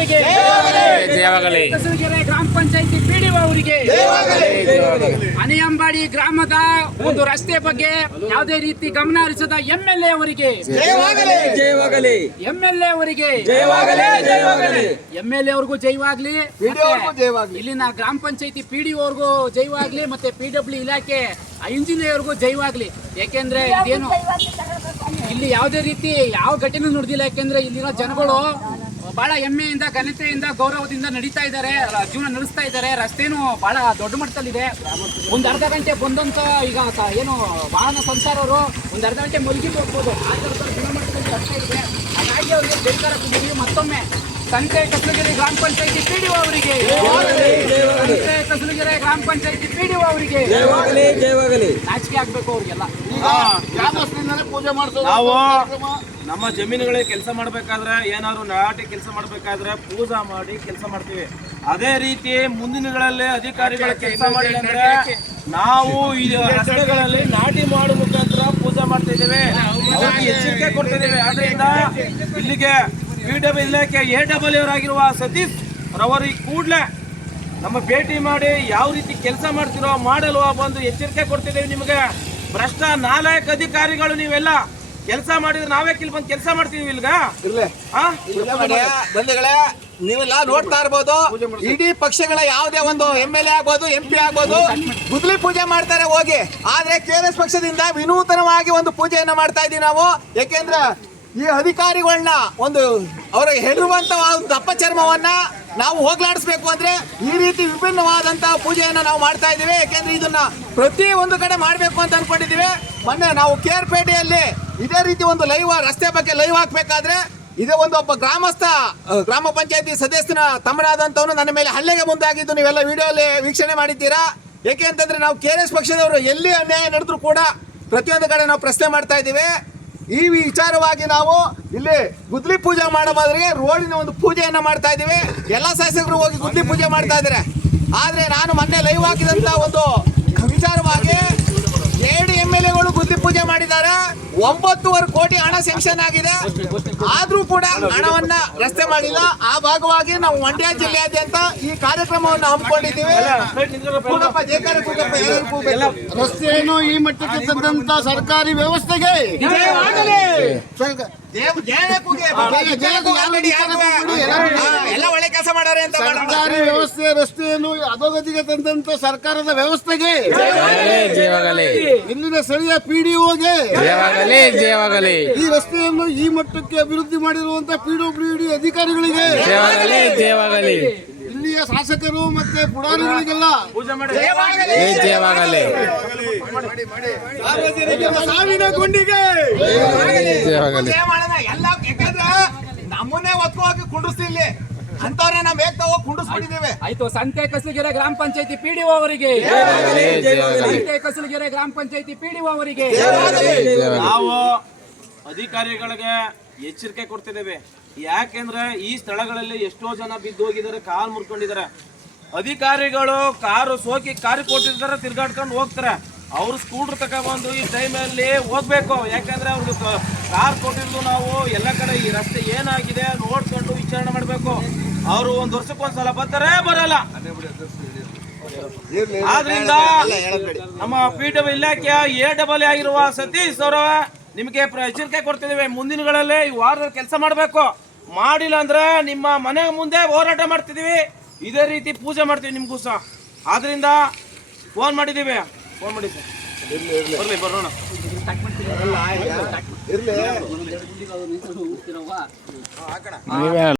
ಅವರಿಗೆ ಗ್ರಾಮ ಪಂಚಾಯತಿ ಪಿಡಿಒ ಅವರಿಗೆ. ಅನಿಯಂಬಾಡಿ ಗ್ರಾಮದ ಒಂದು ರಸ್ತೆ ಬಗ್ಗೆ ಯಾವುದೇ ರೀತಿ ಗಮನ ಹರಿಸದ ಎಂ ಎಲ್ ಎ ಅವರಿಗೆ. ಜಯವಾಗಲಿ. ಎಂ ಎಲ್ ಎ ಅವರಿಗೆ. ಜಯವಾಗಲಿ ಜಯವಾಗಲಿ. ಎಂ ಎಲ್ ಎ ಅವ್ರಿಗೂ ಜೈವಾಗ್ಲಿ ಇಲ್ಲಿನ ಗ್ರಾಮ ಪಂಚಾಯತಿ ಪಿ ಡಿ ಅವ್ರಿಗೂ ಜೈವಾಗ್ಲಿ ಮತ್ತೆ ಪಿ ಡಬ್ಲ್ಯೂ ಇಲಾಖೆ ಇಂಜಿನಿಯರ್ಗೂ ಜೈವಾಗ್ಲಿ. ಯಾಕೆಂದ್ರೆ ಇದೇನು ಇಲ್ಲಿ ಯಾವುದೇ ರೀತಿ ಯಾವ ಘಟನೆ ನಡೆದಿಲ್ಲ ಯಾಕೆಂದ್ರೆ ಇಲ್ಲಿನ ಜನಗಳು ಬಹಳ ಹೆಮ್ಮೆಯಿಂದ ಘನತೆಯಿಂದ ಗೌರವದಿಂದ ನಡೀತಾ ಇದ್ದಾರೆ. ಜೀವನ ನಡೆಸ್ತಾ ಇದ್ದಾರೆ. ರಸ್ತೆನೂ ಬಹಳ ದೊಡ್ಡ ಮಟ್ಟದಲ್ಲಿದೆ. ಒಂದು ಅರ್ಧ ಗಂಟೆ ಬಂದಂತ ಈಗ ಏನು ವಾಹನ ಸಂಚಾರವರು ಒಂದು ಅರ್ಧ ಗಂಟೆ ಮಲಗಿ ಹೋಗ್ಬೋದು. ಆ ಥರದ ಗುಣಮಟ್ಟದಲ್ಲಿ ರಸ್ತೆ ಇದೆ. ಹಾಗಾಗಿ ಅವರಿಗೆ ಜೈಕಾರ ಕೊಟ್ಟಿದ್ದೀವಿ ಮತ್ತೊಮ್ಮೆ ಸಂತೆ ಕಸಲಗೆರೆ ಗ್ರಾಮ ಪಂಚಾಯತಿ ಪಿಡಿಒ ಅವರಿಗೆ. ಸಂತೆ ಕಸಲಗೆರೆ ಗ್ರಾಮ ಪಂಚಾಯತಿ ಪಿಡಿಒ ಅವರಿಗೆ. ನಾಚಿಕೆ ಆಗ್ಬೇಕು ಅವ್ರಿಗೆಲ್ಲ. ಪೂಜೆ ಮಾಡಿಸೋದು ನಾವು ನಮ್ಮ ಜಮೀನುಗಳಿಗೆ ಕೆಲಸ ಮಾಡಬೇಕಾದ್ರೆ ಏನಾದ್ರು ನಾಟಿ ಕೆಲಸ ಮಾಡಬೇಕಾದ್ರೆ ಪೂಜಾ ಮಾಡಿ ಕೆಲಸ ಮಾಡ್ತೀವಿ. ಅದೇ ರೀತಿ ಮುಂದಿನಗಳಲ್ಲಿ ಅಧಿಕಾರಿಗಳ ಕೆಲಸ ಮಾಡಿ ಅಂದ್ರೆ ನಾವು ಈ ರಸ್ತೆಗಳಲ್ಲಿ ನಾಟಿ ಮಾಡುವ ಮುಖಾಂತರ ಪೂಜೆ ಮಾಡ್ತಾ ಇದ್ದೇವೆ. ಎಚ್ಚರಿಕೆ ಕೊಡ್ತಿದ್ದೇವೆ. ಆದ್ರಿಂದ ಇಲ್ಲಿಗೆ ಪಿ ಡಬ್ಲ್ಯೂ ಇಲಾಖೆ ಎ ಡಬ್ಲ್ಯೂ ಅವರಾಗಿರುವ ಸತೀಶ್ ಈ ಕೂಡಲೇ ನಮ್ಮ ಭೇಟಿ ಮಾಡಿ ಯಾವ ರೀತಿ ಕೆಲಸ ಮಾಡ್ತಿರೋ ಮಾಡಲ್ವಾ ಬಂದು ಎಚ್ಚರಿಕೆ ಕೊಡ್ತಿದ್ದೇವೆ ನಿಮಗೆ. ಭ್ರಷ್ಟ ನಾಲಯಕ ಅಧಿಕಾರಿಗಳು ನೀವೆಲ್ಲ ಕೆಲಸ ಮಾಡಿದ್ರೆ ನಾವೇ ಇಲ್ಲಿ ಬಂದು ಕೆಲಸ ಮಾಡ್ತೀವಿ ಇಲ್ಗ? ಬಂಧುಗಳೇ ನೀವೆಲ್ಲ ನೋಡ್ತಾ ಇರ್ಬೋದು. ಇಡೀ ಪಕ್ಷಗಳ ಯಾವುದೇ ಒಂದು ಎಂ ಎಲ್ ಎ ಆಗ್ಬೋದು ಎಂ ಪಿ ಆಗ್ಬೋದು ಗುದ್ಲಿ ಪೂಜೆ ಮಾಡ್ತಾರೆ ಹೋಗಿ. ಆದ್ರೆ ಕೆ ಎಸ್ ಪಕ್ಷದಿಂದ ವಿನೂತನವಾಗಿ ಒಂದು ಪೂಜೆಯನ್ನು ಮಾಡ್ತಾ ಇದೀವಿ ನಾವು. ಯಾಕೆಂದ್ರೆ ಈ ಅಧಿಕಾರಿಗಳನ್ನ ಒಂದು ಅವರು ಹೇಳುವಂತ ಒಂದು ದಪ್ಪ ಚರ್ಮವನ್ನ ನಾವು ಹೋಗ್ಲಾಡಿಸ್ಬೇಕು ಅಂದ್ರೆ ಈ ರೀತಿ ವಿಭಿನ್ನವಾದಂತಹ ಪೂಜೆಯನ್ನು ನಾವು ಮಾಡ್ತಾ ಇದೀವಿ ಯಾಕೆಂದ್ರೆ ಇದನ್ನ ಪ್ರತಿ ಒಂದು ಕಡೆ ಮಾಡಬೇಕು ಅಂತ ಅನ್ಕೊಂಡಿದೀವಿ ಮೊನ್ನೆ ನಾವು ಕೆ ಆರ್ ಪೇಟೆಯಲ್ಲಿ ಇದೇ ರೀತಿ ಒಂದು ಲೈವ್, ರಸ್ತೆ ಬಗ್ಗೆ ಲೈವ್ ಹಾಕ್ಬೇಕಾದ್ರೆ ಇದೇ ಒಂದು ಒಬ್ಬ ಗ್ರಾಮಸ್ಥ ಗ್ರಾಮ ಪಂಚಾಯತಿ ಸದಸ್ಯನ ತಮ್ಮನಾದಂತವನು ನನ್ನ ಮೇಲೆ ಹಲ್ಲೆಗೆ ಮುಂದಾಗಿದ್ದು. ನೀವೆಲ್ಲ ವಿಡಿಯೋಲ್ಲಿ ವೀಕ್ಷಣೆ ಮಾಡಿದ್ದೀರಾ? ಏಕೆ ಅಂತಂದ್ರೆ ನಾವು ಕೆ ಪಕ್ಷದವರು ಎಲ್ಲಿ ಅನ್ಯಾಯ ನಡೆದ್ರು ಕೂಡ ಪ್ರತಿಯೊಂದು ಕಡೆ ನಾವು ಪ್ರಶ್ನೆ ಮಾಡ್ತಾ ಇದ್ದೀವಿ. ಈ ವಿಚಾರವಾಗಿ ನಾವು ಇಲ್ಲಿ ಗುದ್ಲಿ ಪೂಜೆ ಮಾಡೋ ರೋಡಿನ ಒಂದು ಪೂಜೆಯನ್ನು ಮಾಡ್ತಾ ಇದ್ದೀವಿ. ಎಲ್ಲ ಶಾಸಕರು ಹೋಗಿ ಗುದ್ಲಿ ಪೂಜೆ ಮಾಡ್ತಾ ಇದ್ದಾರೆ. ಆದರೆ ನಾನು ಮೊನ್ನೆ ಲೈವ್ ಹಾಕಿದಂತ ಒಂದು ವಿಚಾರವಾಗಿ ಎರಡು ಎಂ ಎಲ್ ಎಗಳು ಗುದ್ಲಿ ಪೂಜೆ ಮಾಡಿದ್ದಾರೆ ಒಂಬತ್ತುವರೆ ಕೋಟಿ ಹಣ ಸ್ಯಾಂಕ್ಷನ್ ಆಗಿದೆ. ಆದ್ರೂ ಕೂಡ ಹಣವನ್ನ ರಸ್ತೆ ಮಾಡಿಲ್ಲ. ಆ ಭಾಗವಾಗಿ ನಾವು ಮಂಡ್ಯ ಜಿಲ್ಲೆಯಾದ್ಯಂತ ಈ ಕಾರ್ಯಕ್ರಮವನ್ನು ಹಮ್ಮಿಕೊಂಡಿದ್ದೀವಿ. ರಸ್ತೆಯನ್ನು ಈ ಮಟ್ಟಕ್ಕೆ ತಂದಂತ ಸರ್ಕಾರಿ ವ್ಯವಸ್ಥೆಗೆ ಎಲ್ಲ ಒಳ್ಳೆ ಕೆಲಸ ಮಾಡಾರೆ ಅಂತ. ಸರ್ಕಾರಿ ವ್ಯವಸ್ಥೆ ರಸ್ತೆಯನ್ನು ಅಧೋಗತಿಗೆ ತಂದಂತ ಸರ್ಕಾರದ ವ್ಯವಸ್ಥೆಗೆ. ಜಯವಾಗಲಿ ಇಲ್ಲಿನ ಸ್ಥಳೀಯ ಪಿಡಿಒಗೆ ಜಯವಾಗಲಿ ಜಯವಾಗಲಿ. ಈ ರಸ್ತೆಯನ್ನು ಈ ಮಟ್ಟಕ್ಕೆ ಅಭಿವೃದ್ಧಿ ಮಾಡಿರುವಂತ ಪಿಡಿಒ ಡಿ ಅಧಿಕಾರಿಗಳಿಗೆ ಜಯವಾಗಲಿ ಶಾಸಕರು ಮತ್ತೆ ಪುರಾಣಿಗಳಿಗೆಲ್ಲ ಪೂಜೆ ಮಾಡಿ. ಜಯವಾಗಲಿ. ಸಾವಿನ ಗುಂಡಿಗೆ. ಯಾಕಂದ್ರೆ ನಮ್ಮನ್ನೇ ಒತ್ತು ಹೋಗಿ ಕುಂಡಿಸ್ತಿಲ್ಲಿ ಅಂತವ್ರೆ ನಾವ್ ಬೇಗ ಹೋಗಿ ಕುಂಡಿಸ್ಬಿಟ್ಟಿದ್ದೇವೆ ಆಯ್ತು ಸಂತೆ ಕಸಲಗೆರೆ ಗ್ರಾಮ ಪಂಚಾಯತಿ ಪಿಡಿಒ ಅವರಿಗೆ. ಜಯವಾಗಲಿ ಜಯವಾಗಲಿ. ಸಂತೆ ಕಸಲಗೆರೆ ಗ್ರಾಮ ಪಂಚಾಯತಿ ಪಿಡಿಒ ಅವರಿಗೆ. ಜಯವಾಗಲಿ. ನಾವು ಅಧಿಕಾರಿಗಳಿಗೆ ಎಚ್ಚರಿಕೆ ಕೊಡ್ತಿದ್ದೇವೆ. ಯಾಕೆಂದ್ರೆ ಈ ಸ್ಥಳಗಳಲ್ಲಿ ಎಷ್ಟೋ ಜನ ಬಿದ್ದು ಹೋಗಿದ್ದಾರೆ, ಕಾಲ್ ಮುರ್ಕೊಂಡಿದ್ದಾರೆ. ಅಧಿಕಾರಿಗಳು ಕಾರು ಸೋಕಿ ಕಾರು ಕೊಟ್ಟಿರ್ತಾರೆ, ತಿರ್ಗಾಡ್ಕೊಂಡು ಹೋಗ್ತಾರೆ. ಅವ್ರು ಸ್ಕೂಟ್ರ್ ತಗೊಬಂದು ಈ ಟೈಮಲ್ಲಿ ಹೋಗ್ಬೇಕು. ಯಾಕಂದ್ರೆ ಅವ್ರಿಗೆ ಕಾರ್ ಕೊಟ್ಟಿದ್ದು ನಾವು ಎಲ್ಲ ಕಡೆ ಈ ರಸ್ತೆ ಏನಾಗಿದೆ ನೋಡ್ಕೊಂಡು ವಿಚಾರಣೆ ಮಾಡಬೇಕು. ಅವರು ಒಂದು ವರ್ಷಕ್ಕೊಂದ್ಸಲ ಬರ್ತಾರೆ, ಬರಲ್ಲ. ಆದ್ರಿಂದ ನಮ್ಮ ಪಿ ಡಬ್ಲ್ಯೂ ಇಲಾಖೆಯ ಎ ಡಬಲ್ ಆಗಿರುವ ಸತೀಶ್ ಅವರ ನಿಮಗೆ ಪ್ರ- ಎಚ್ಚರಿಕೆ ಕೊಡ್ತಿದ್ದೇವೆ. ಮುಂದಿನಗಳಲ್ಲಿ ಈ ವಾರದಲ್ಲಿ ಕೆಲಸ ಮಾಡಬೇಕು. ಮಾಡಿಲ್ಲ ಅಂದ್ರೆ ನಿಮ್ಮ ಮನೆ ಮುಂದೆ ಹೋರಾಟ ಮಾಡ್ತಿದ್ದೀವಿ. ಇದೇ ರೀತಿ ಪೂಜೆ ಮಾಡ್ತೀವಿ ನಿಮಗೂ ಸಹ. ಆದ್ದರಿಂದ ಫೋನ್ ಮಾಡಿದ್ದೀವಿ. ಫೋನ್ ಮಾಡಿ ಸರ್. ಬರಲಿ ಬರೋಣ. ನೀವೇ